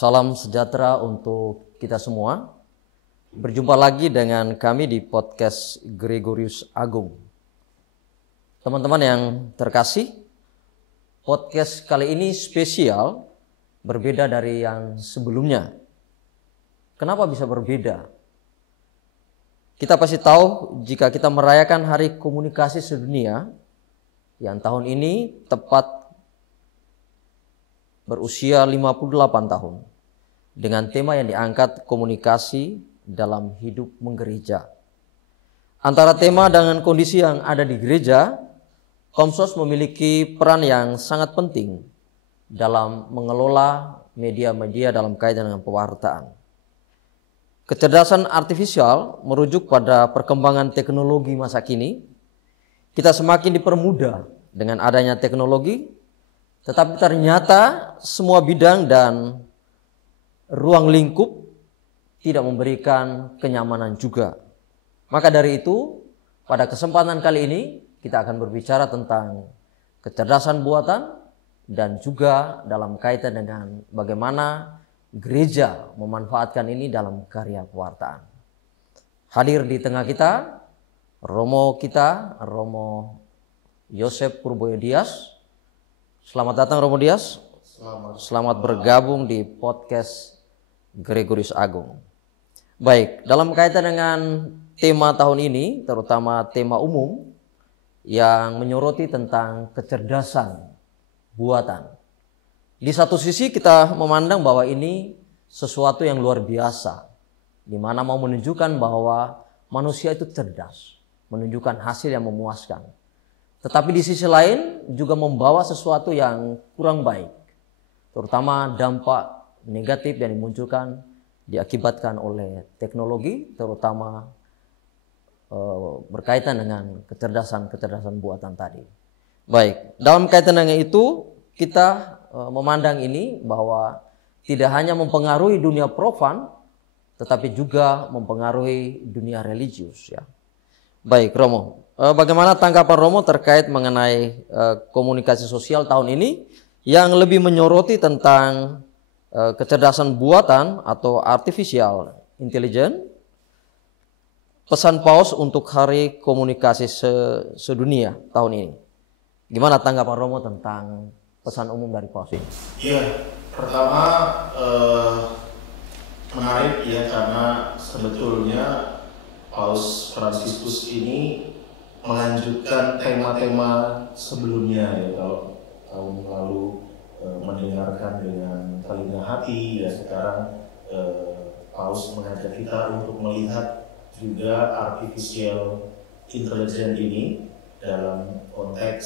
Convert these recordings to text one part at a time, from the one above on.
Salam sejahtera untuk kita semua. Berjumpa lagi dengan kami di podcast Gregorius Agung. Teman-teman yang terkasih, podcast kali ini spesial, berbeda dari yang sebelumnya. Kenapa bisa berbeda? Kita pasti tahu jika kita merayakan Hari Komunikasi Sedunia yang tahun ini tepat berusia 58 tahun dengan tema yang diangkat komunikasi dalam hidup menggereja. Antara tema dengan kondisi yang ada di gereja, Komsos memiliki peran yang sangat penting dalam mengelola media-media dalam kaitan dengan pewartaan. Kecerdasan artifisial merujuk pada perkembangan teknologi masa kini. Kita semakin dipermudah dengan adanya teknologi, tetapi ternyata semua bidang dan ruang lingkup tidak memberikan kenyamanan juga. Maka dari itu, pada kesempatan kali ini kita akan berbicara tentang kecerdasan buatan dan juga dalam kaitan dengan bagaimana gereja memanfaatkan ini dalam karya pewartaan. Hadir di tengah kita, Romo Yosef Purboyo Dias. Selamat datang Romo Dias. Selamat bergabung di podcast Gregorius Agung. Baik, dalam kaitan dengan tema tahun ini, terutama tema umum yang menyoroti tentang kecerdasan buatan. Di satu sisi kita memandang bahwa ini sesuatu yang luar biasa, di mana mau menunjukkan bahwa manusia itu cerdas, menunjukkan hasil yang memuaskan. Tetapi di sisi lain juga membawa sesuatu yang kurang baik, terutama dampak negatif yang dimunculkan diakibatkan oleh teknologi, terutama berkaitan dengan kecerdasan buatan tadi. Baik, dalam kaitan dengan itu kita memandang ini bahwa tidak hanya mempengaruhi dunia profan, tetapi juga mempengaruhi dunia religius. Ya. Baik, Romo, bagaimana tanggapan Romo terkait mengenai komunikasi sosial tahun ini yang lebih menyoroti tentang kecerdasan buatan atau artificial intelligence, pesan Paus untuk Hari Komunikasi Sedunia tahun ini? Gimana tanggapan Romo tentang pesan umum dari Paus ini? Iya, pertama menarik ya, karena sebetulnya Paus Fransiskus ini melanjutkan tema-tema sebelumnya ya. Kalau tahun lalu mendengarkan dengan telinga hati, ya sekarang Paus mengajak kita untuk melihat juga artificial intelligence ini dalam konteks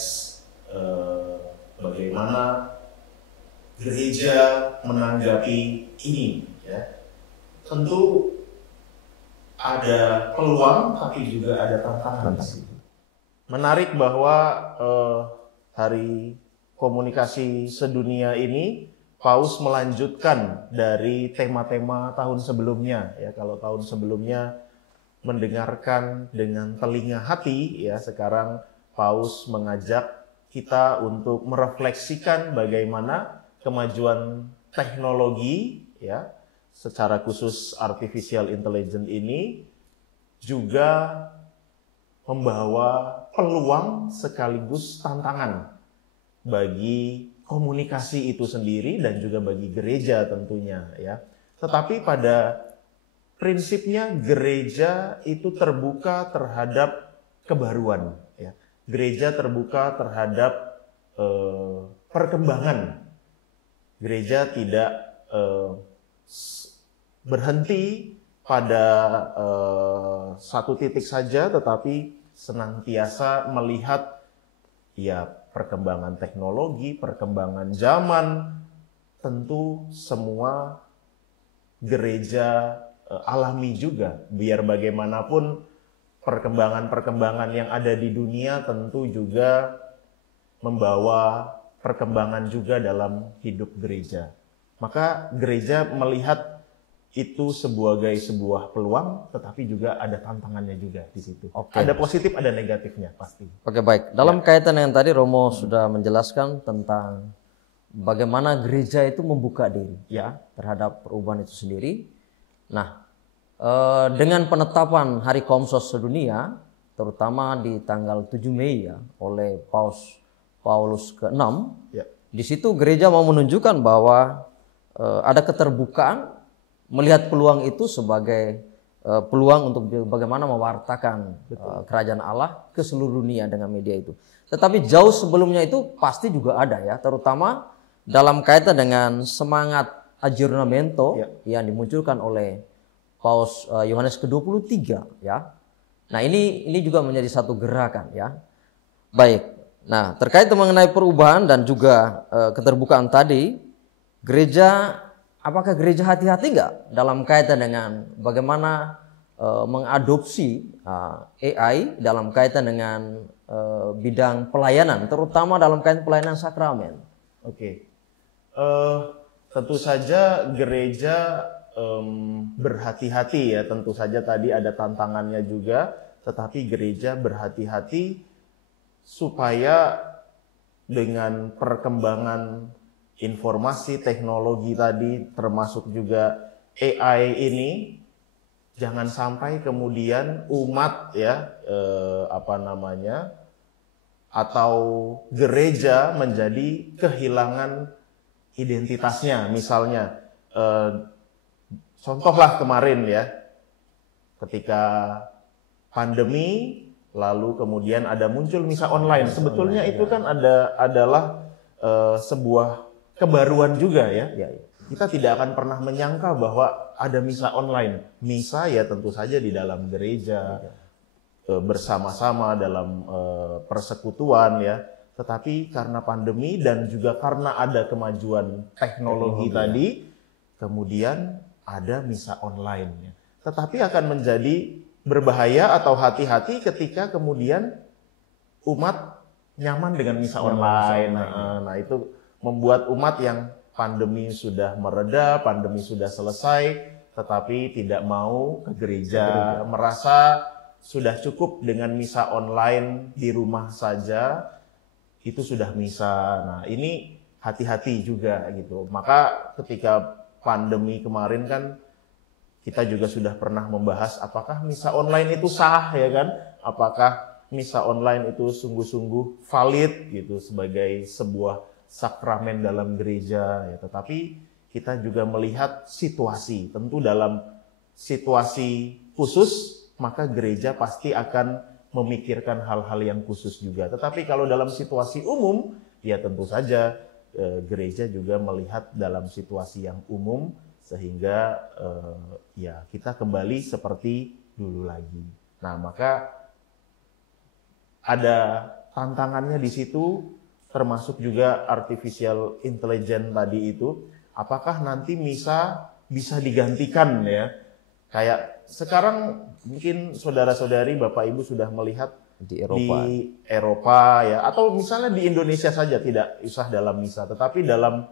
bagaimana gereja menanggapi ini ya. Tentu ada peluang tapi juga ada tantangan. Menarik bahwa Hari Komunikasi Sedunia ini Paus melanjutkan dari tema-tema tahun sebelumnya ya. Kalau tahun sebelumnya mendengarkan dengan telinga hati ya, sekarang Paus mengajak kita untuk merefleksikan bagaimana kemajuan teknologi ya, secara khusus artificial intelligence ini juga membawa peluang sekaligus tantangan bagi komunikasi itu sendiri dan juga bagi gereja tentunya ya. Tetapi pada prinsipnya gereja itu terbuka terhadap kebaruan ya. Gereja terbuka terhadap perkembangan. Gereja tidak berhenti pada satu titik saja, tetapi senantiasa melihat ya perkembangan teknologi, perkembangan zaman. Tentu semua gereja alami juga, biar bagaimanapun perkembangan-perkembangan yang ada di dunia tentu juga membawa perkembangan juga dalam hidup gereja. Maka gereja melihat itu sebagai sebuah peluang, tetapi juga ada tantangannya juga di situ. Ada positif, ada negatifnya pasti. Oke, baik. Dalam kaitan yang tadi Romo sudah menjelaskan tentang bagaimana gereja itu membuka diri Ya. terhadap perubahan itu sendiri. Nah, dengan penetapan Hari Kaum Sos Sedunia, terutama di tanggal 7 Mei ya, oleh Paulus ke-6, Ya. di situ gereja mau menunjukkan bahwa ada keterbukaan, melihat peluang itu sebagai peluang untuk bagaimana mewartakan kerajaan Allah ke seluruh dunia dengan media itu. Tetapi jauh sebelumnya itu pasti juga ada ya, terutama dalam kaitan dengan semangat aggiornamento yang dimunculkan oleh Paus Yohanes ke-23 ya. Nah, ini juga menjadi satu gerakan ya. Baik. Nah, terkait mengenai perubahan dan juga keterbukaan tadi, apakah gereja hati-hati nggak dalam kaitan dengan bagaimana mengadopsi AI dalam kaitan dengan bidang pelayanan, terutama dalam kaitan pelayanan sakramen? Oke. Tentu saja gereja berhati-hati ya, tentu saja tadi ada tantangannya juga, tetapi gereja berhati-hati supaya dengan perkembangan informasi teknologi tadi, termasuk juga AI ini, jangan sampai kemudian umat ya atau gereja menjadi kehilangan identitasnya. Misalnya contohlah kemarin ya, ketika pandemi, lalu kemudian ada muncul misa online. Sebetulnya itu kan adalah sebuah kebaruan juga ya. Kita tidak akan pernah menyangka bahwa ada misa online. Misa ya tentu saja di dalam gereja, bersama-sama dalam persekutuan ya. Tetapi karena pandemi dan juga karena ada kemajuan teknologi tadi, kemudian ada misa online. Tetapi akan menjadi berbahaya atau hati-hati ketika kemudian umat nyaman dengan misa online. Nah, itu membuat umat yang pandemi sudah mereda, pandemi sudah selesai, tetapi tidak mau ke gereja, merasa sudah cukup dengan misa online di rumah saja, itu sudah misa. Nah, ini hati-hati juga gitu. Maka ketika pandemi kemarin kan kita juga sudah pernah membahas apakah misa online itu sah ya kan? Apakah misa online itu sungguh-sungguh valid gitu sebagai sebuah sakramen dalam gereja ya. Tetapi kita juga melihat situasi. Tentu dalam situasi khusus maka gereja pasti akan memikirkan hal-hal yang khusus juga. Tetapi kalau dalam situasi umum ya tentu saja gereja juga melihat dalam situasi yang umum sehingga ya kita kembali seperti dulu lagi. Nah, maka ada tantangannya di situ, termasuk juga artificial intelligence tadi itu. Apakah nanti misa bisa digantikan ya? Kayak sekarang mungkin saudara-saudari, Bapak Ibu sudah melihat di Eropa ya, atau misalnya di Indonesia saja, tidak usah dalam misa, tetapi dalam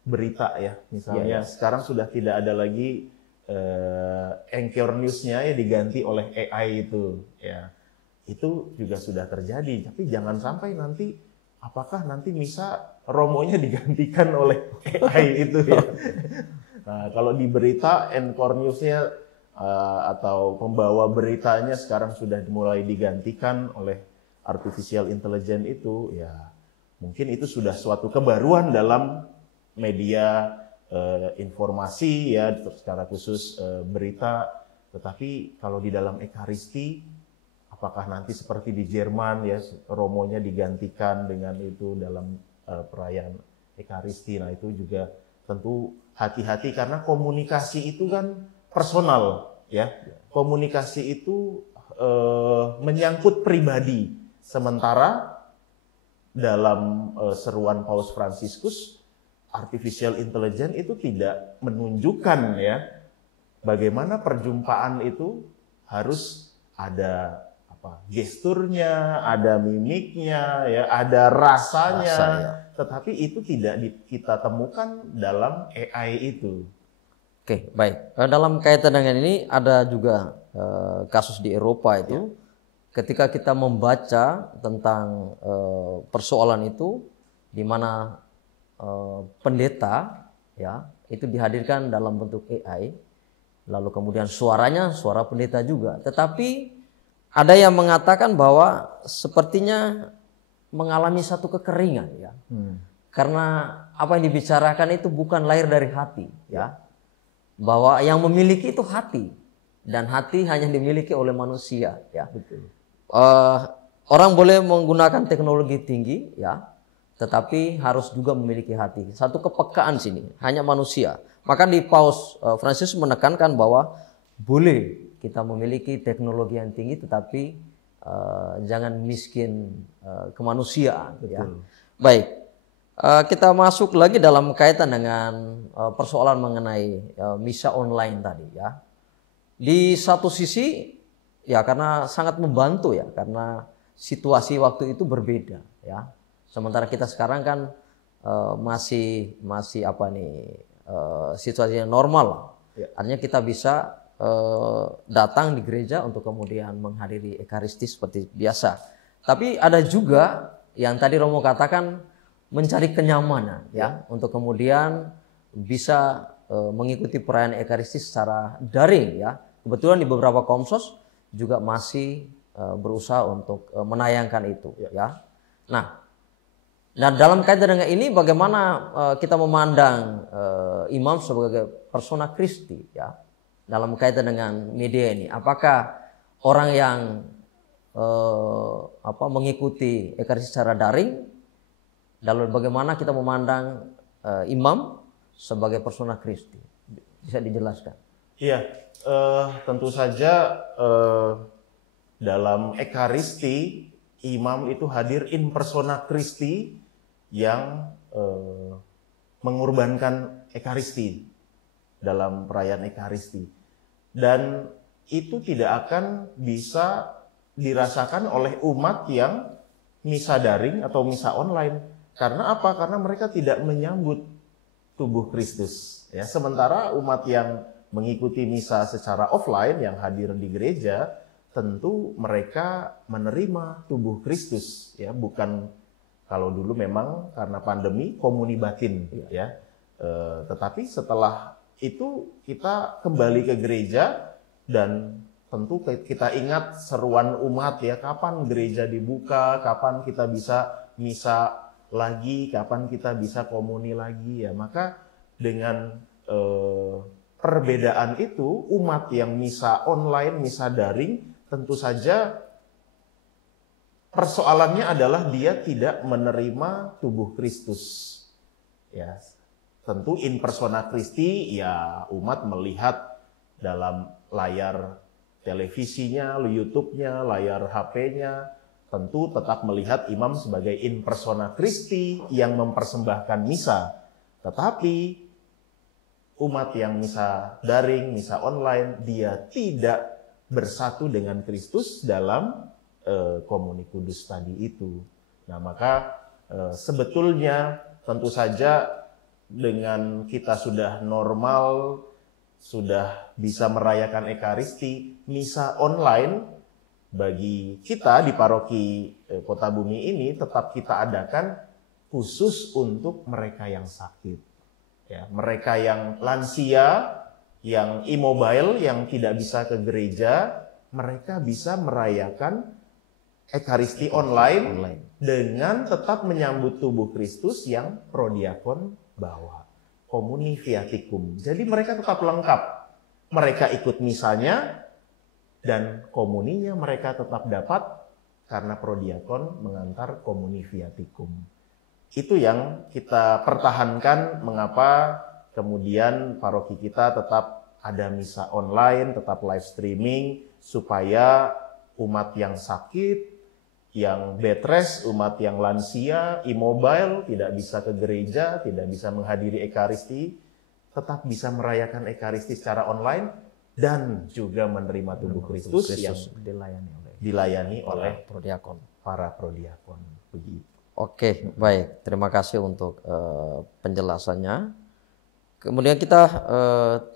berita ya, misalnya sekarang sudah tidak ada lagi anchor news-nya ya diganti oleh AI itu ya. Itu juga sudah terjadi, tapi jangan sampai nanti apakah nanti misa romonya digantikan oleh AI itu ya. Nah, kalau di berita anchor news-nya atau pembawa beritanya sekarang sudah mulai digantikan oleh artificial intelligence itu ya, mungkin itu sudah suatu kebaruan dalam media informasi ya, secara khusus berita. Tetapi kalau di dalam ekaristi, apakah nanti seperti di Jerman ya, romonya digantikan dengan itu dalam perayaan ekaristi. Nah, itu juga tentu hati-hati karena komunikasi itu kan personal ya. Komunikasi itu menyangkut pribadi. Sementara dalam seruan Paus Fransiskus, artificial intelligence itu tidak menunjukkan ya bagaimana perjumpaan itu harus ada gesturnya, ada mimiknya, ya, ada rasanya. Tetapi itu tidak kita temukan dalam AI itu. Oke, baik. Dalam kaitan dengan ini ada juga kasus di Eropa itu, ketika kita membaca tentang persoalan itu, di mana pendeta ya itu dihadirkan dalam bentuk AI, lalu kemudian suaranya suara pendeta juga. Tetapi ada yang mengatakan bahwa sepertinya mengalami satu kekeringan ya. Karena apa yang dibicarakan itu bukan lahir dari hati ya. Bahwa yang memiliki itu hati, dan hati hanya dimiliki oleh manusia ya. Orang boleh menggunakan teknologi tinggi ya, tetapi harus juga memiliki hati. Satu kepekaan sini hanya manusia. Maka di Paus Fransiskus menekankan bahwa boleh kita memiliki teknologi yang tinggi, tetapi jangan miskin kemanusiaan ya. Baik. Kita masuk lagi dalam kaitan dengan persoalan mengenai misa online tadi ya. Di satu sisi ya karena sangat membantu ya, karena situasi waktu itu berbeda ya. Sementara kita sekarang kan masih situasinya normal. Artinya kita bisa datang di gereja untuk kemudian menghadiri Ekaristi seperti biasa. Tapi ada juga yang tadi Romo katakan mencari kenyamanan ya, untuk kemudian bisa mengikuti perayaan Ekaristi secara daring ya. Kebetulan di beberapa komsos juga masih berusaha untuk menayangkan itu ya. Nah, dalam kaitan dengan ini bagaimana kita memandang imam sebagai persona Kristi ya dalam kaitan dengan media ini? Apakah orang yang mengikuti Ekaristi secara daring, lalu bagaimana kita memandang imam sebagai persona Kristi? Bisa dijelaskan? Iya, tentu saja dalam Ekaristi imam itu hadir in persona Christi yang mengorbankan Ekaristi dalam perayaan Ekaristi, dan itu tidak akan bisa dirasakan oleh umat yang misa daring atau misa online. Karena apa? Karena mereka tidak menyambut tubuh Kristus. Ya, sementara umat yang mengikuti misa secara offline yang hadir di gereja, tentu mereka menerima tubuh Kristus. Ya, bukan kalau dulu memang karena pandemi komuni batin. Ya, tetapi setelah itu kita kembali ke gereja dan tentu kita ingat seruan umat ya, kapan gereja dibuka, kapan kita bisa misa lagi, kapan kita bisa komuni lagi ya. Maka dengan perbedaan itu, umat yang misa online, misa daring, tentu saja persoalannya adalah dia tidak menerima tubuh Kristus. Ya, tentu in persona Christi ya, umat melihat dalam layar televisinya, YouTube-nya, layar HP-nya, tentu tetap melihat imam sebagai in persona Christi yang mempersembahkan misa. Tetapi umat yang misa daring, misa online, dia tidak bersatu dengan Kristus dalam komuni kudus tadi itu. Nah, maka sebetulnya tentu saja dengan kita sudah normal, sudah bisa merayakan Ekaristi, misa online bagi kita di paroki Kota Bumi ini tetap kita adakan khusus untuk mereka yang sakit. Ya, mereka yang lansia, yang immobile, yang tidak bisa ke gereja, mereka bisa merayakan Ekaristi online dengan tetap menyambut tubuh Kristus yang prodiakon bawa. Comuni Viaticum. Jadi mereka tetap lengkap. Mereka ikut misanya, dan komuninya mereka tetap dapat karena prodiakon mengantar Comuni Viaticum. Itu yang kita pertahankan, mengapa kemudian paroki kita tetap ada misa online, tetap live streaming, supaya umat yang sakit, yang bed rest, umat yang lansia, immobile, tidak bisa ke gereja, tidak bisa menghadiri Ekaristi, tetap bisa merayakan Ekaristi secara online, dan juga menerima tubuh Kristus yang dilayani oleh prodiakon, para prodiakon. Begitu. Oke, baik. Terima kasih untuk penjelasannya. Kemudian kita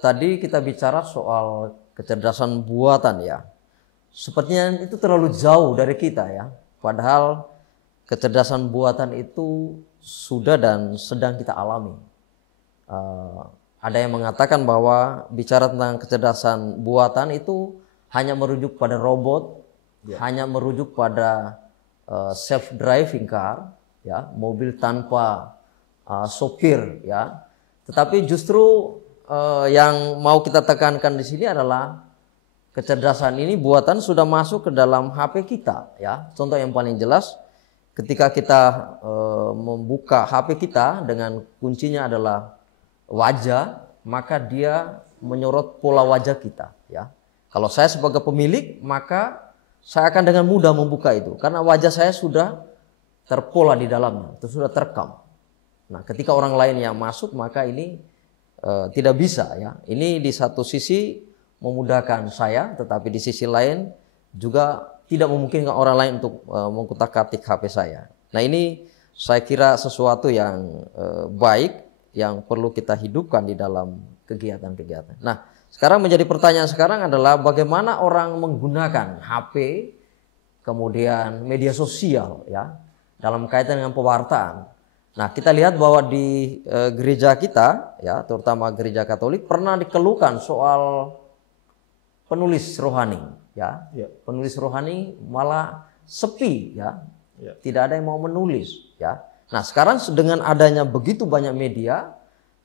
tadi kita bicara soal kecerdasan buatan ya. Sepertinya itu terlalu jauh dari kita ya. Padahal kecerdasan buatan itu sudah dan sedang kita alami. Ada yang mengatakan bahwa bicara tentang kecerdasan buatan itu hanya merujuk pada robot, hanya merujuk pada self driving car, ya, mobil tanpa sopir, ya. Tetapi justru yang mau kita tekankan di sini adalah kecerdasan ini buatan sudah masuk ke dalam HP kita, ya. Contoh yang paling jelas, ketika kita membuka HP kita dengan kuncinya adalah wajah, maka dia menyorot pola wajah kita, ya. Kalau saya sebagai pemilik, maka saya akan dengan mudah membuka itu karena wajah saya sudah terpola di dalamnya, itu sudah terekam. Nah, ketika orang lain yang masuk, maka ini tidak bisa, ya. Ini di satu sisi memudahkan saya, tetapi di sisi lain juga tidak memungkinkan orang lain untuk mengutak-atik HP saya. Nah, ini saya kira sesuatu yang baik yang perlu kita hidupkan di dalam kegiatan-kegiatan. Nah, sekarang menjadi pertanyaan sekarang adalah bagaimana orang menggunakan HP, kemudian media sosial, ya, dalam kaitan dengan pewartaan. Nah, kita lihat bahwa di gereja kita, ya, terutama gereja Katolik, pernah dikeluhkan soal penulis rohani, ya. Penulis rohani malah sepi, ya. Tidak ada yang mau menulis, ya. Nah, sekarang dengan adanya begitu banyak media,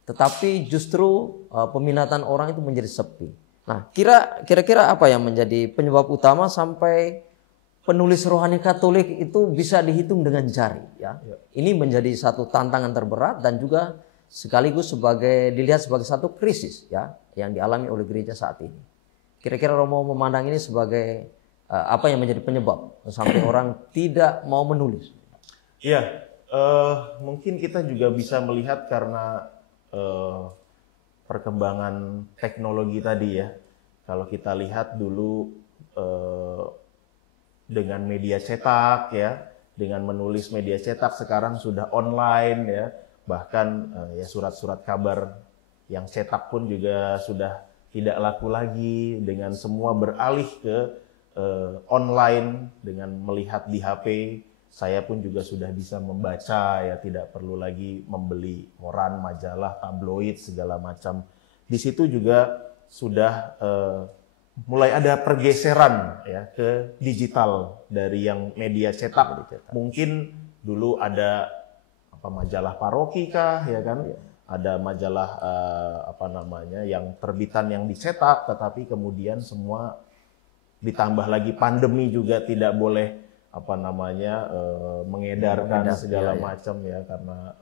tetapi justru peminatan orang itu menjadi sepi. Nah, kira-kira apa yang menjadi penyebab utama sampai penulis rohani Katolik itu bisa dihitung dengan jari, ya. Ini menjadi satu tantangan terberat dan juga sekaligus dilihat sebagai satu krisis, ya, yang dialami oleh gereja saat ini. Kira-kira Romo memandang ini sebagai apa yang menjadi penyebab sampai orang tidak mau menulis? Iya, mungkin kita juga bisa melihat karena perkembangan teknologi tadi, ya. Kalau kita lihat dulu dengan media cetak, ya, dengan menulis media cetak, sekarang sudah online, ya. Bahkan ya surat-surat kabar yang cetak pun juga sudah tidak laku lagi, dengan semua beralih ke online dengan melihat di HP. Saya pun juga sudah bisa membaca, ya, tidak perlu lagi membeli koran, majalah, tabloid segala macam. Di situ juga sudah mulai ada pergeseran, ya, ke digital dari yang media cetak. Mungkin dulu ada majalah paroki kah, ya kan? Ada majalah yang terbitan yang dicetak, tetapi kemudian semua ditambah lagi pandemi juga tidak boleh mengedarkan segala macam, ya, karena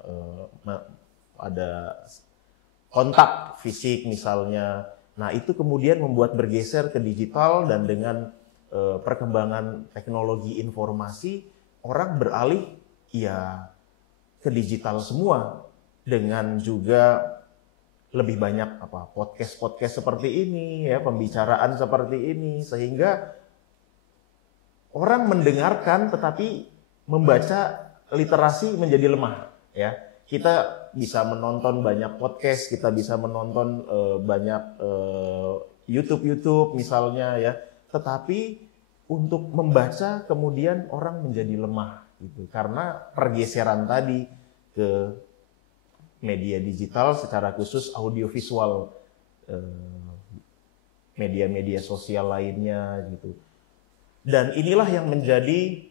ada kontak fisik misalnya. Nah, itu kemudian membuat bergeser ke digital, dan dengan perkembangan teknologi informasi, orang beralih, ya, ke digital semua, dengan juga lebih banyak podcast-podcast seperti ini, ya, pembicaraan seperti ini, sehingga orang mendengarkan tetapi membaca literasi menjadi lemah, ya. Kita bisa menonton banyak podcast, kita bisa menonton banyak YouTube misalnya, ya. Tetapi untuk membaca kemudian orang menjadi lemah, gitu, karena pergeseran tadi ke media digital, secara khusus audiovisual, media-media sosial lainnya, gitu. Dan inilah yang menjadi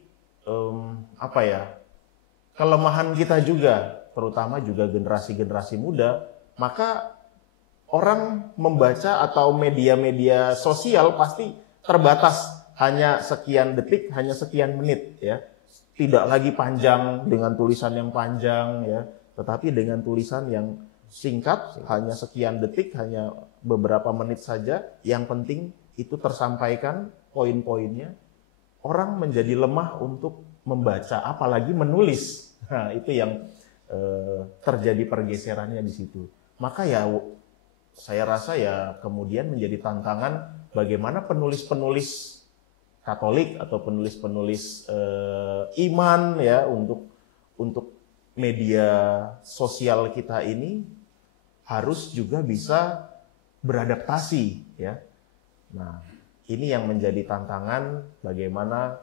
kelemahan kita juga, terutama juga generasi-generasi muda. Maka orang membaca atau media-media sosial pasti terbatas, hanya sekian detik, hanya sekian menit, ya. Tidak lagi panjang dengan tulisan yang panjang, ya, tetapi dengan tulisan yang singkat, hanya sekian detik, hanya beberapa menit saja. Yang penting itu tersampaikan poin-poinnya. Orang menjadi lemah untuk membaca, apalagi menulis. Nah, itu yang terjadi pergeserannya di situ. Maka, ya, saya rasa, ya, kemudian menjadi tantangan bagaimana penulis-penulis Katolik atau penulis-penulis iman, ya, untuk media sosial kita ini harus juga bisa beradaptasi, ya. Nah, ini yang menjadi tantangan, bagaimana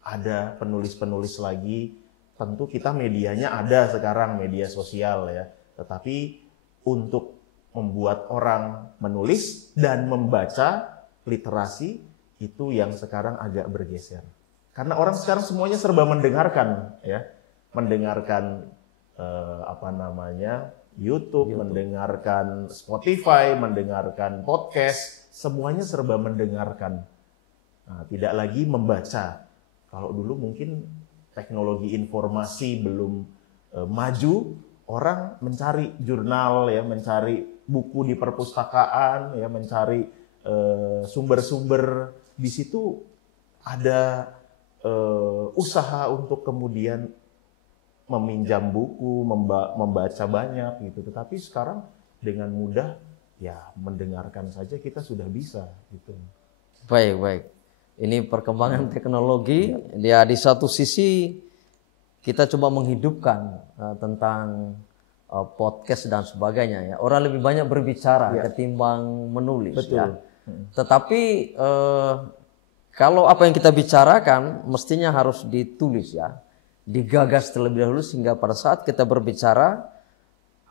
ada penulis-penulis lagi, tentu kita medianya ada sekarang, media sosial ya. Tetapi untuk membuat orang menulis dan membaca, literasi, itu yang sekarang agak bergeser. Karena orang sekarang semuanya serba mendengarkan ya. Mendengarkan YouTube, mendengarkan Spotify, mendengarkan podcast, semuanya serba mendengarkan. Nah, tidak lagi membaca. Kalau dulu mungkin teknologi informasi belum maju, orang mencari jurnal ya, mencari buku di perpustakaan ya, mencari sumber-sumber. Di situ ada usaha untuk kemudian meminjam buku, membaca banyak gitu. Tetapi sekarang dengan mudah ya mendengarkan saja kita sudah bisa gitu. Baik. Ini perkembangan teknologi. Ya, di satu sisi kita coba menghidupkan tentang podcast dan sebagainya ya. Orang lebih banyak berbicara ketimbang menulis. Betul. Ya. Tetapi kalau apa yang kita bicarakan mestinya harus ditulis ya. Digagas terlebih dahulu sehingga pada saat kita berbicara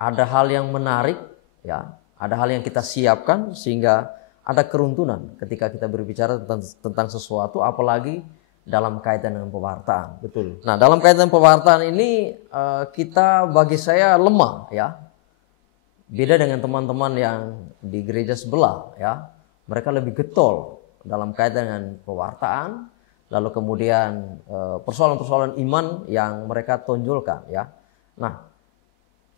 ada hal yang menarik ya, ada hal yang kita siapkan sehingga ada keruntuhan ketika kita berbicara tentang sesuatu, apalagi dalam kaitan dengan pewartaan. Betul. Nah, dalam kaitan pewartaan ini kita bagi saya lemah ya. Beda dengan teman-teman yang di gereja sebelah ya. Mereka lebih getol dalam kaitan dengan pewartaan. Lalu kemudian persoalan-persoalan iman yang mereka tonjolkan ya. Nah,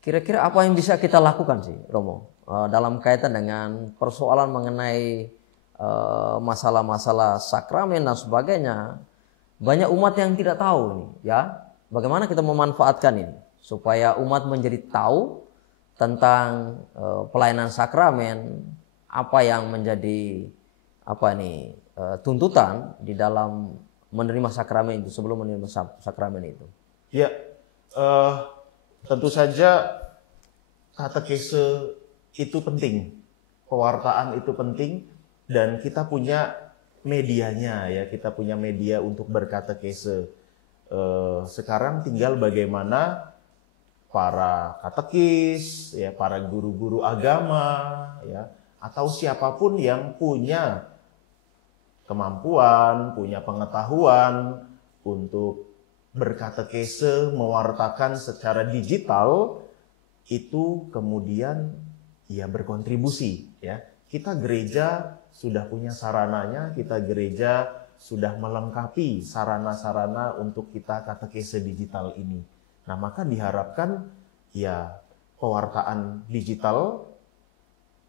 kira-kira apa yang bisa kita lakukan sih, Romo, dalam kaitan dengan persoalan mengenai masalah-masalah sakramen dan sebagainya? Banyak umat yang tidak tahu nih ya. Bagaimana kita memanfaatkan ini supaya umat menjadi tahu tentang pelayanan sakramen, apa yang menjadi tuntutan di dalam menerima sakramen itu, sebelum menerima sakramen itu. Ya, tentu saja katekese itu penting, pewartaan itu penting, dan kita punya medianya ya, kita punya media untuk berkatekese. Sekarang tinggal bagaimana para katekis, ya, para guru-guru agama, ya, atau siapapun yang punya kemampuan, punya pengetahuan untuk berkatekese, mewartakan secara digital, itu kemudian ya berkontribusi ya. Kita gereja sudah punya sarananya, kita gereja sudah melengkapi sarana-sarana untuk kita katekese digital ini. Nah, maka diharapkan ya pewartaan digital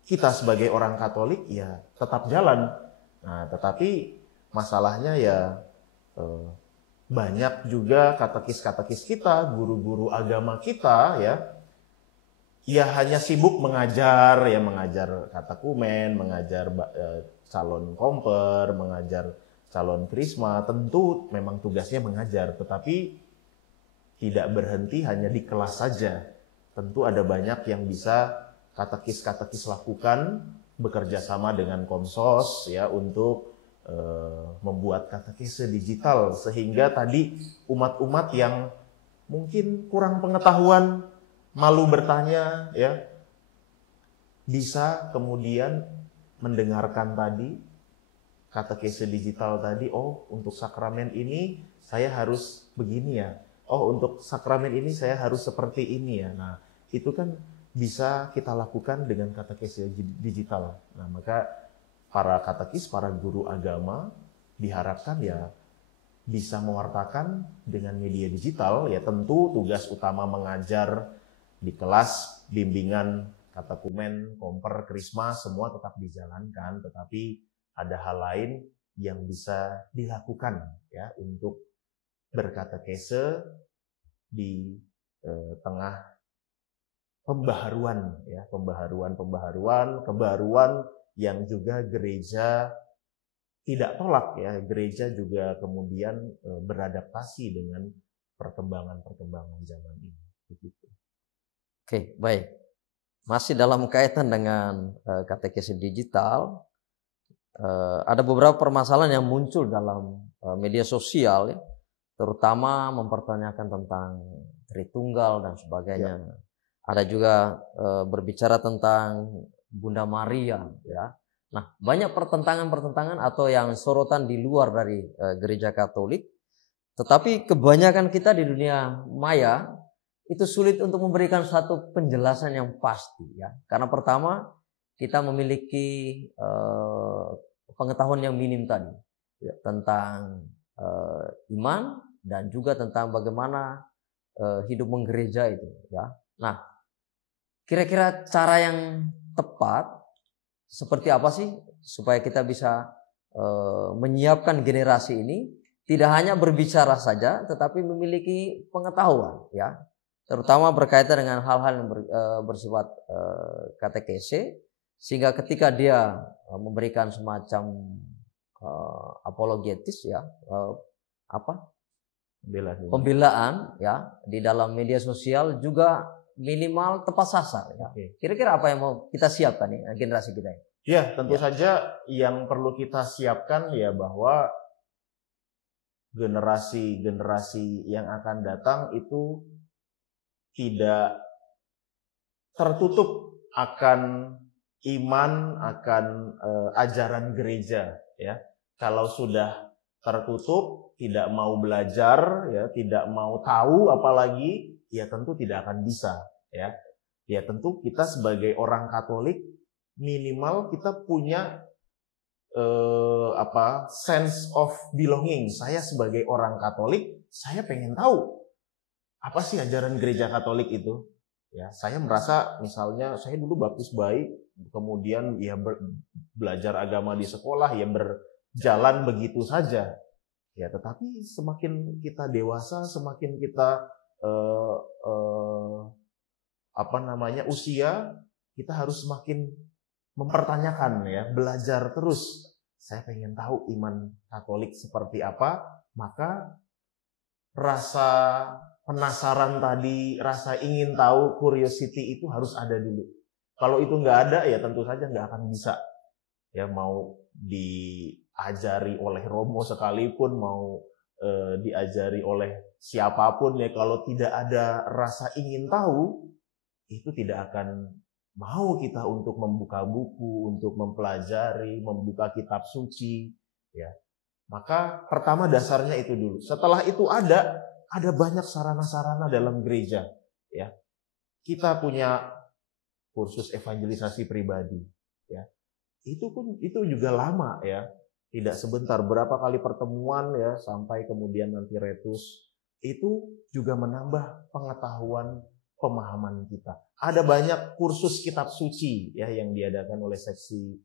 kita sebagai orang Katolik ya tetap jalan. Nah, tetapi masalahnya ya banyak juga katekis-katekis kita, guru-guru agama kita ya hanya sibuk mengajar, ya mengajar katekumen, mengajar calon komper, mengajar calon krisma. Tentu memang tugasnya mengajar, tetapi tidak berhenti hanya di kelas saja. Tentu ada banyak yang bisa katekis-katekis lakukan, bekerja sama dengan Komsos ya untuk membuat katekese digital, sehingga tadi umat-umat yang mungkin kurang pengetahuan, malu bertanya ya, bisa kemudian mendengarkan tadi katekese digital tadi. Oh, untuk sakramen ini saya harus begini ya. Oh, untuk sakramen ini saya harus seperti ini ya. Nah, itu kan bisa kita lakukan dengan katekese digital. Nah, maka para katekis, para guru agama diharapkan ya bisa mewartakan dengan media digital. Ya tentu tugas utama mengajar di kelas, bimbingan, katekumen, komper, krisma, semua tetap dijalankan. Tetapi ada hal lain yang bisa dilakukan ya untuk berkatekese di tengah pembaharuan ya, kebaruan yang juga gereja tidak tolak ya. Gereja juga kemudian beradaptasi dengan perkembangan zaman ini. Begitu. Oke, baik. Masih dalam kaitan dengan katekese digital, ada beberapa permasalahan yang muncul dalam media sosial ya, terutama mempertanyakan tentang Tritunggal dan sebagainya. Ada juga berbicara tentang Bunda Maria, ya. Nah, banyak pertentangan-pertentangan atau yang sorotan di luar dari gereja Katolik. Tetapi kebanyakan kita di dunia maya itu sulit untuk memberikan satu penjelasan yang pasti, ya. Karena pertama, kita memiliki pengetahuan yang minim tadi, ya, tentang iman dan juga tentang bagaimana hidup menggereja itu, ya. Nah, kira-kira cara yang tepat seperti apa sih supaya kita bisa menyiapkan generasi ini tidak hanya berbicara saja, tetapi memiliki pengetahuan, ya, terutama berkaitan dengan hal-hal yang bersifat katekese, sehingga ketika dia memberikan semacam apologetis, ya, pembelaan, ya, di dalam media sosial juga minimal tepat sasar, ya. Kira-kira apa yang mau kita siapkan nih generasi kita ini? Ya, tentu saja yang perlu kita siapkan ya bahwa generasi yang akan datang itu tidak tertutup akan iman, akan ajaran gereja, ya. Kalau sudah tertutup, tidak mau belajar, ya, tidak mau tahu apalagi, ya tentu tidak akan bisa, ya. Ya tentu kita sebagai orang Katolik minimal kita punya sense of belonging. Saya sebagai orang Katolik, saya pengen tahu apa sih ajaran gereja Katolik itu. Ya, saya merasa misalnya saya dulu baptis bayi, kemudian ya belajar agama di sekolah, ya berjalan begitu saja. Ya, tetapi semakin kita dewasa, semakin kita usia, kita harus semakin mempertanyakan, ya, belajar terus. Saya pengen tahu iman Katolik seperti apa, maka rasa penasaran tadi, rasa ingin tahu, curiosity itu harus ada dulu. Kalau itu nggak ada, ya tentu saja nggak akan bisa. Ya, mau diajari oleh Romo sekalipun, mau diajari oleh siapapun, ya kalau tidak ada rasa ingin tahu, itu tidak akan mau kita untuk membuka buku, untuk mempelajari, membuka kitab suci, ya. Maka pertama dasarnya itu dulu. Setelah itu ada banyak sarana-sarana dalam gereja, ya. Kita punya kursus evangelisasi pribadi, ya. Itu juga lama, ya. Tidak sebentar, berapa kali pertemuan, ya, sampai kemudian nanti retus. Itu juga menambah pengetahuan, pemahaman kita. Ada banyak kursus kitab suci, ya, yang diadakan oleh seksi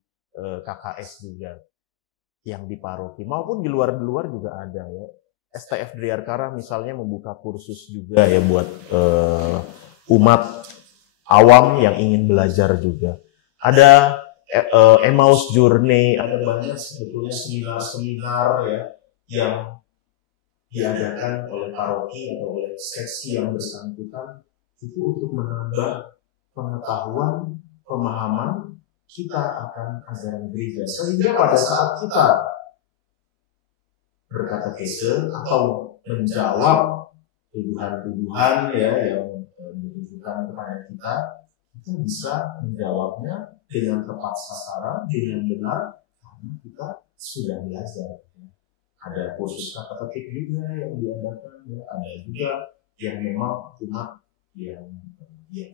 KKS juga yang di paroki maupun di luar juga ada, ya. STF Driarkara misalnya membuka kursus juga, ya, buat umat awam yang ingin belajar juga. Ada Emmaus Journey, ada banyak sebetulnya seminar-seminar, ya, yang diadakan oleh paroki atau oleh seksi yang bersangkutan, itu untuk menambah pengetahuan, pemahaman kita akan ajaran gereja. Sehingga pada saat kita berkatekese atau menjawab tuduhan-tuduhan, ya, yang ditujukan kepada kita bisa menjawabnya dengan tepat sasaran, dengan benar, karena kita sudah belajar. Ada kursus kateketik juga yang diadakan, ya. Ada juga yang memang cuma yang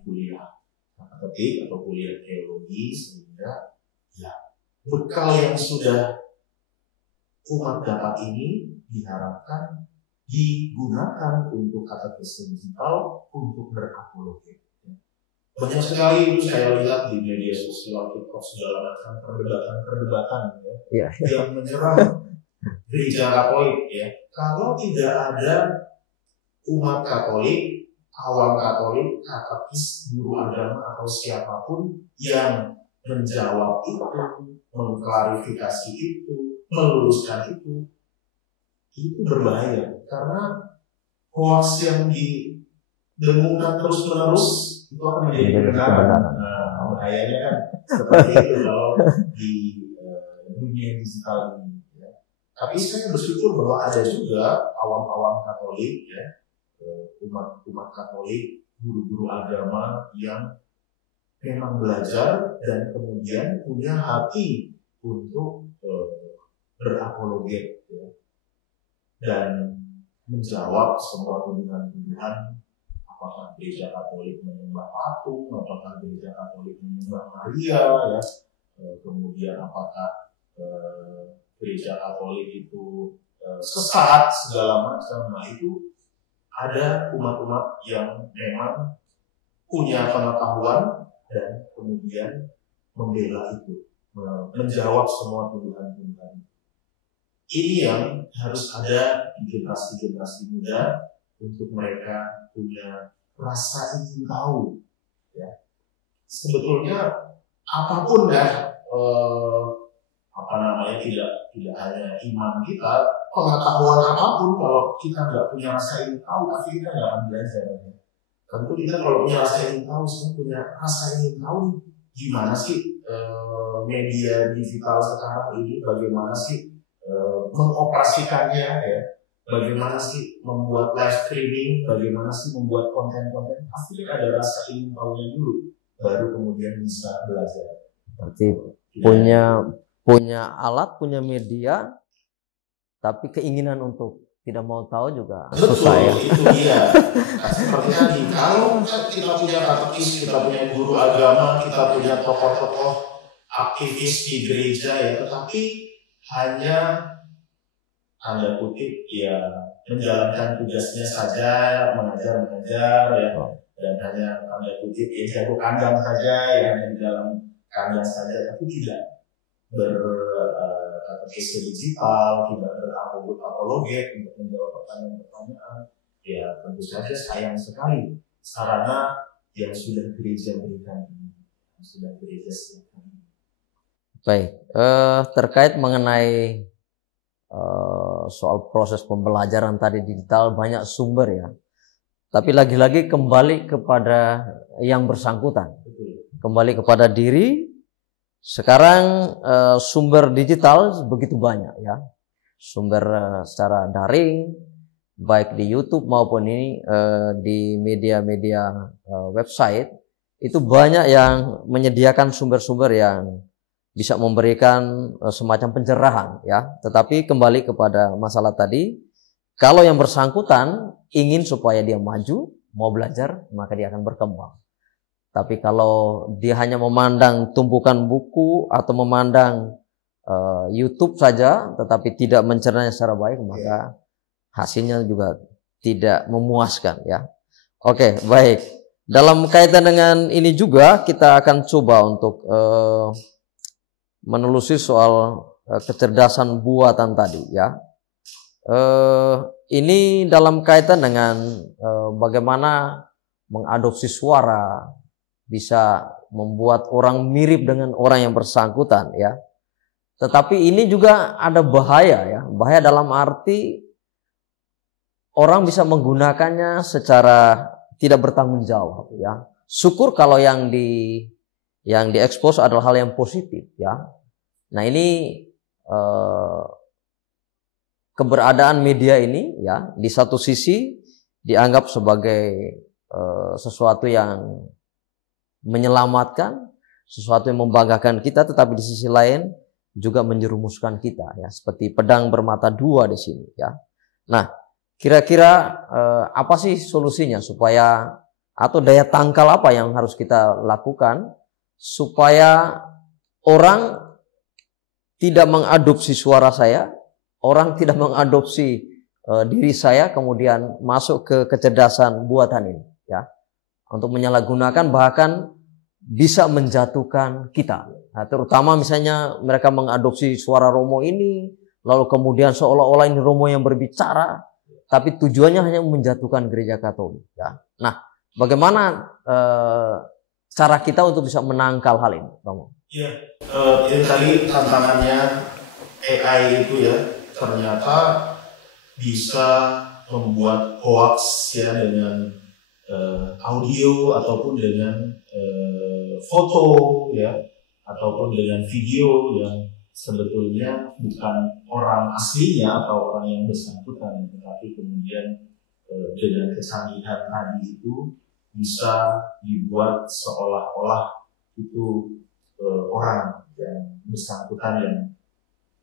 kuliah kateketik atau kuliah teologi, sehingga ya bekal yang sudah umat dapat ini diharapkan digunakan untuk katekese digital, untuk berapologet. Banyak sekali saya lihat di media sosial, TikTok, segala macam perdebatan, ya, yang menyerang gereja Katolik, ya. Kalau tidak ada umat Katolik, awam Katolik, katekis, guru agama atau siapapun yang menjawab itu, mengklarifikasi itu, meluruskan itu berbahaya, karena hoax yang didengungkan terus-menerus itu akan menjadi kebenaran. Nah, bahayanya kan seperti itu kalau di dunia digital ini, ya. Tapi saya bersyukur bahwa ada juga awam-awam Katolik, ya, umat Katolik, guru-guru agama yang memang belajar dan kemudian punya hati untuk berapologet, ya, dan menjawab semua tuduhan-tuduhan apakah gereja Katolik menyembah patung, apakah gereja Katolik menyembah Maria, ya, kemudian apakah gereja Katolik itu sesat segala macam. Nah, itu ada umat-umat yang memang punya pengetahuan dan kemudian membela itu, menjawab semua tuduhan-tuduhan. Ini yang harus ada di generasi-generasi muda untuk mereka punya rasa ingin tahu. Ya. Sebetulnya apapun ya, tidak hanya iman kita, pengetahuan apapun kalau kita nggak punya rasa ingin tahu, pasti kita nggak akan belajar. Tentu kita kalau punya rasa ingin tahu, saya punya rasa ingin tahu gimana sih media digital sekarang ini, bagaimana sih mengoperasikannya, ya, bagaimana sih membuat live streaming, bagaimana sih membuat konten-konten. Pasti ada rasa ingin tahunya dulu, baru kemudian bisa belajar. Berarti punya alat, punya media, tapi keinginan untuk tidak mau tahu juga susah, ya. Itu dia. Seperti tadi, kalau kita punya katekis, kita punya guru agama, kita punya tokoh-tokoh aktivis di gereja, ya, tetapi hanya tanda kutip ya menjalankan tugasnya saja, mengajar, ya, dan hanya tanda kutip ya jago kandang saja, ya, hanya di dalam kandang saja, tapi tidak berkatekis digital, tidak berapologet untuk menjawab pertanyaan-pertanyaan. Ya, tentu saja sayang sekali sarana yang sudah gereja berikan ini, yang sudah gereja siapkan. Baik, terkait mengenai soal proses pembelajaran tadi digital, banyak sumber, ya. Tapi lagi-lagi kembali kepada yang bersangkutan, kembali kepada diri. Sekarang sumber digital begitu banyak, ya, sumber secara daring, baik di YouTube maupun ini di media-media website, itu banyak yang menyediakan sumber-sumber yang bisa memberikan semacam pencerahan, ya. Tetapi kembali kepada masalah tadi, kalau yang bersangkutan ingin supaya dia maju, mau belajar, maka dia akan berkembang. Tapi kalau dia hanya memandang tumpukan buku atau memandang YouTube saja, tetapi tidak mencernanya secara baik, maka hasilnya juga tidak memuaskan, ya. Oke, baik. Dalam kaitan dengan ini juga kita akan coba untuk menelusuri soal kecerdasan buatan tadi, ya. Ini dalam kaitan dengan bagaimana mengadopsi suara bisa membuat orang mirip dengan orang yang bersangkutan, ya. Tetapi ini juga ada bahaya, ya. Bahaya dalam arti orang bisa menggunakannya secara tidak bertanggung jawab, ya. Syukur kalau yang diekspos adalah hal yang positif, ya. Nah, ini keberadaan media ini, ya, di satu sisi dianggap sebagai sesuatu yang menyelamatkan, sesuatu yang membanggakan kita, tetapi di sisi lain juga menjerumuskan kita, ya, seperti pedang bermata dua di sini, ya. Nah, kira-kira apa sih solusinya supaya, atau daya tangkal apa yang harus kita lakukan supaya orang tidak mengadopsi suara saya, orang tidak mengadopsi diri saya, kemudian masuk ke kecerdasan buatan ini, ya, untuk menyalahgunakan, bahkan bisa menjatuhkan kita. Nah, terutama misalnya mereka mengadopsi suara Romo ini, lalu kemudian seolah-olah ini Romo yang berbicara, tapi tujuannya hanya menjatuhkan gereja Katolik, ya. Nah, bagaimana cara kita untuk bisa menangkal hal ini, Romo? Ya, ini tadi tantangannya AI itu, ya, ternyata bisa membuat hoax, ya, dengan audio ataupun dengan foto, ya, ataupun dengan video yang sebetulnya bukan orang aslinya atau orang yang bersangkutan, tetapi kemudian dengan kecanggihan tadi itu bisa dibuat seolah-olah itu orang yang bersangkutan yang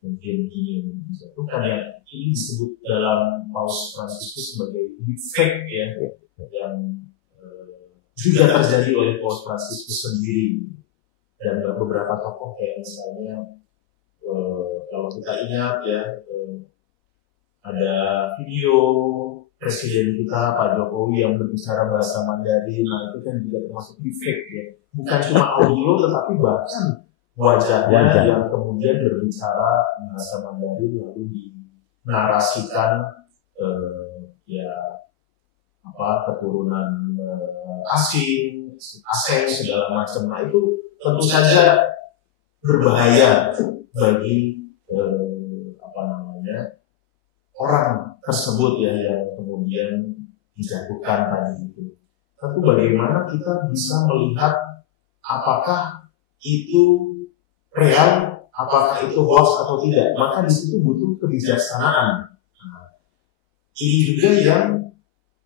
mungkin ingin menjatuhkan, yang ini disebut dalam Paus Fransiskus sebagai deepfake ya, yang juga terjadi oleh Paus Fransiskus sendiri dan beberapa tokoh kayak misalnya kalau kita ingat ya, ada video presiden kita Pak Jokowi yang berbicara bahasa Mandarin, nah itu kan juga termasuk deepfake ya, bukan cuma audio tetapi bahkan wajahnya yang kemudian berbicara bahasa Mandarin lalu dinarasikan ya keturunan asing segala macam. Nah itu tentu saja berbahaya bagi orang tersebut ya, yang kemudian dijatuhkan tadi itu. Tentu bagaimana kita bisa melihat apakah itu real, apakah itu hoax atau tidak. Maka di situ butuh kebijaksanaan. Nah, ini juga yang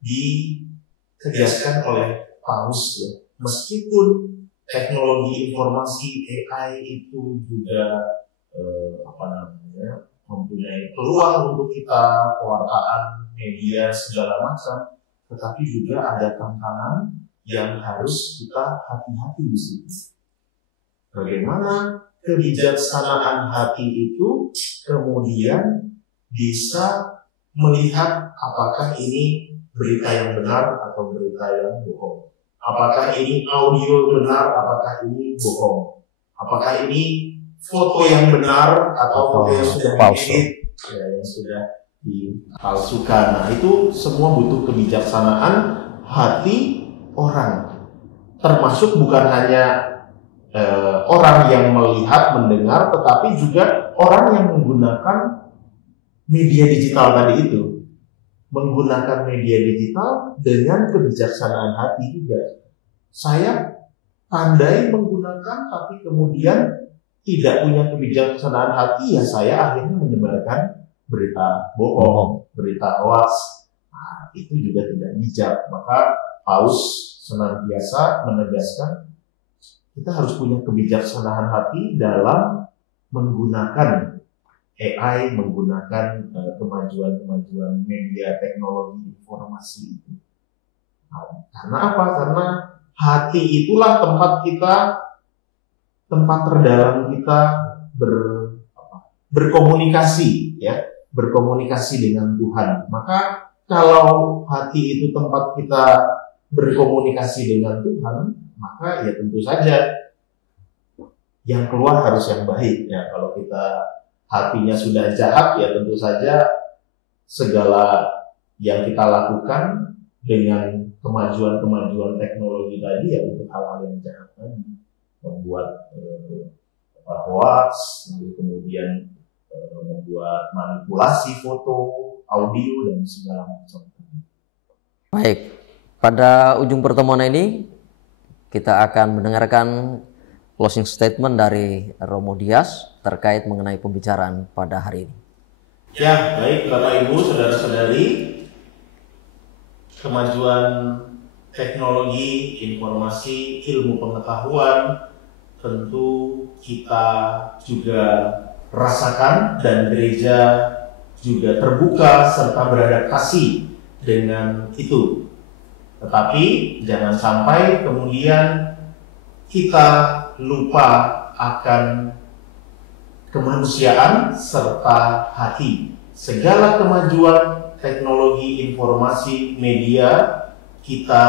ditegaskan oleh Paus ya. Meskipun teknologi informasi AI itu juga mempunyai peluang untuk kita, pewartaan, media, segala macam, tetapi juga ada tantangan yang harus kita hati-hati di situ. Bagaimana kebijaksanaan hati itu kemudian bisa melihat apakah ini berita yang benar atau berita yang bohong. Apakah ini audio benar, apakah ini bohong. Apakah ini foto yang benar atau foto yang sudah diedit, ya, yang sudah dipalsukan. Nah itu semua butuh kebijaksanaan hati orang. Termasuk bukan hanya orang yang melihat, mendengar, tetapi juga orang yang menggunakan media digital tadi itu. Menggunakan media digital dengan kebijaksanaan hati juga. Saya pandai menggunakan, tapi kemudian tidak punya kebijaksanaan hati, ya saya akhirnya menyebarkan berita bohong, berita hoax. Nah, itu juga tidak bijak. Maka Paus senantiasa menegaskan kita harus punya kebijaksanaan hati dalam menggunakan AI, menggunakan kemajuan-kemajuan media teknologi informasi itu. Nah, karena apa? Karena hati itulah tempat terdalam kita berkomunikasi ya, berkomunikasi dengan Tuhan. Maka kalau hati itu tempat kita berkomunikasi dengan Tuhan, maka ya tentu saja yang keluar harus yang baik ya. Kalau kita hatinya sudah jahat, ya tentu saja segala yang kita lakukan dengan kemajuan-kemajuan teknologi tadi ya untuk hal-hal yang jahat tadi, membuat hoax, kemudian membuat manipulasi foto, audio dan segala macam. Baik, pada ujung pertemuan ini kita akan mendengarkan closing statement dari Romo Dias terkait mengenai pembicaraan pada hari ini. Ya, baik Bapak Ibu, saudara-saudari, kemajuan teknologi, informasi, ilmu pengetahuan tentu kita juga rasakan dan gereja juga terbuka serta beradaptasi dengan itu. Tetapi jangan sampai kemudian kita lupa akan kemanusiaan serta hati. Segala kemajuan teknologi, informasi, media, kita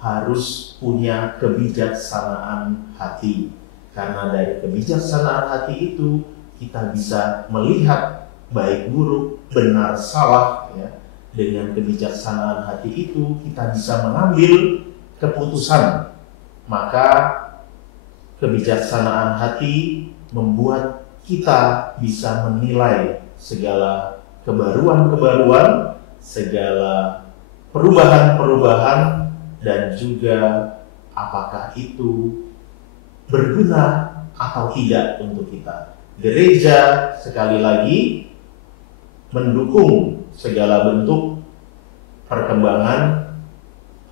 harus punya kebijaksanaan hati. Karena dari kebijaksanaan hati itu kita bisa melihat baik buruk, benar salah ya. Dengan kebijaksanaan hati itu kita bisa mengambil keputusan. Maka kebijaksanaan hati membuat kita bisa menilai segala kebaruan-kebaruan, segala perubahan-perubahan, dan juga apakah itu berguna atau tidak untuk kita. gereja sekali lagi mendukung segala bentuk perkembangan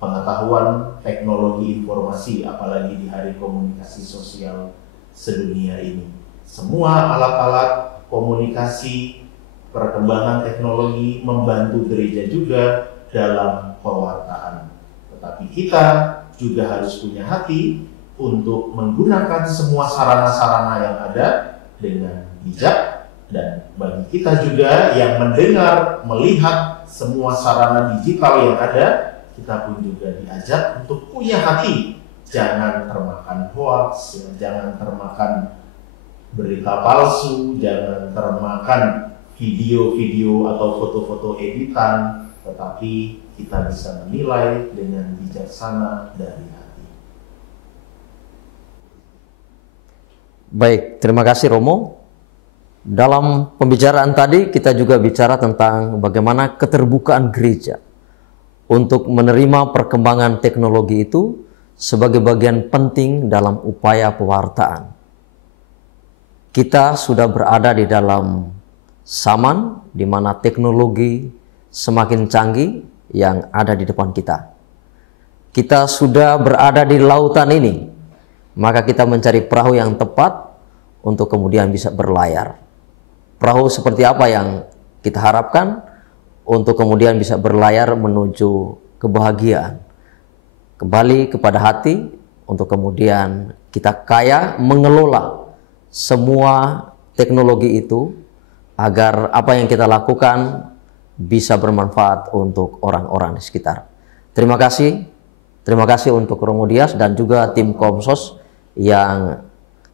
pengetahuan teknologi informasi, apalagi di Hari Komunikasi Sosial Sedunia ini. Semua alat-alat komunikasi, perkembangan teknologi membantu gereja juga dalam pewartaan. Tetapi kita juga harus punya hati untuk menggunakan semua sarana-sarana yang ada dengan bijak, dan bagi kita juga yang mendengar, melihat semua sarana digital yang ada, kita pun juga diajak untuk punya hati, jangan termakan hoax, jangan termakan berita palsu, jangan termakan video-video atau foto-foto editan, tetapi kita bisa menilai dengan bijaksana dari hati. Baik, terima kasih Romo. Dalam pembicaraan tadi kita juga bicara tentang bagaimana keterbukaan gereja untuk menerima perkembangan teknologi itu sebagai bagian penting dalam upaya pewartaan. Kita sudah berada di dalam zaman di mana teknologi semakin canggih yang ada di depan kita. Kita sudah berada di lautan ini, maka kita mencari perahu yang tepat untuk kemudian bisa berlayar. Perahu seperti apa yang kita harapkan untuk kemudian bisa berlayar menuju kebahagiaan. Kembali kepada hati untuk kemudian kita kaya mengelola semua teknologi itu agar apa yang kita lakukan bisa bermanfaat untuk orang-orang di sekitar. Terima kasih untuk Romo Dias dan juga tim Komsos yang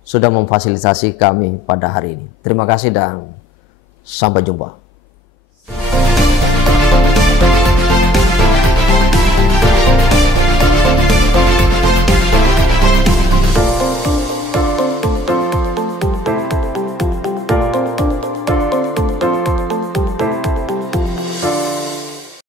sudah memfasilitasi kami pada hari ini. Terima kasih dan sampai jumpa.